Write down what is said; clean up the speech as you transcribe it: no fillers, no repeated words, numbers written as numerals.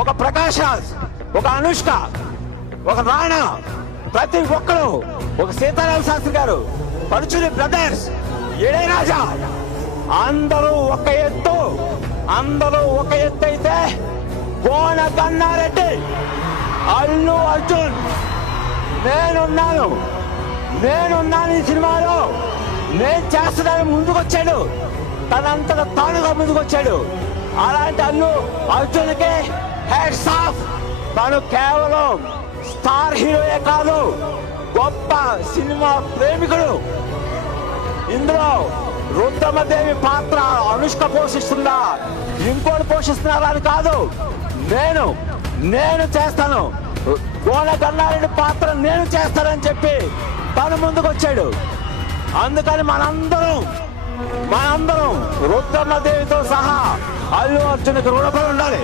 ఒక ప్రకాష్ రాజ్, ఒక అనుష్క, ఒక రాణా, ప్రతి ఒక్కరు, ఒక సీతారామ శాస్త్రి గారు, పరుచుని బ్రదర్స్, ఇళయరాజా, అందరూ ఒక ఎత్తు. అందరూ ఒక ఎత్తు అయితే కోన గన్నారెడ్డి, అల్లు అర్జున్ నేనున్నాను ఈ సినిమాలో, నేను చేస్తానని ముందుకొచ్చాడు. తనంతటా తానుగా ముందుకొచ్చాడు. అలాంటి అల్లు అర్జున్కి హ్యాట్స్ ఆఫ్. తను కేవలం స్టార్ హీరోయే కాదు, గొప్ప సినిమా ప్రేమికుడు. ఇందులో రుద్రమదేవి పాత్ర అనుష్క పోషిస్తుందా, ఇంకోటి పోషిస్తున్నారా అని కాదు, నేను చేస్తాను, కోన గన్నారెడ్డి పాత్ర నేను చేస్తానని చెప్పి తను ముందుకొచ్చాడు. అందుకని మనందరం రుద్రమదేవితో సహా అల్లు అర్జున్కి రుణపడి ఉండాలి.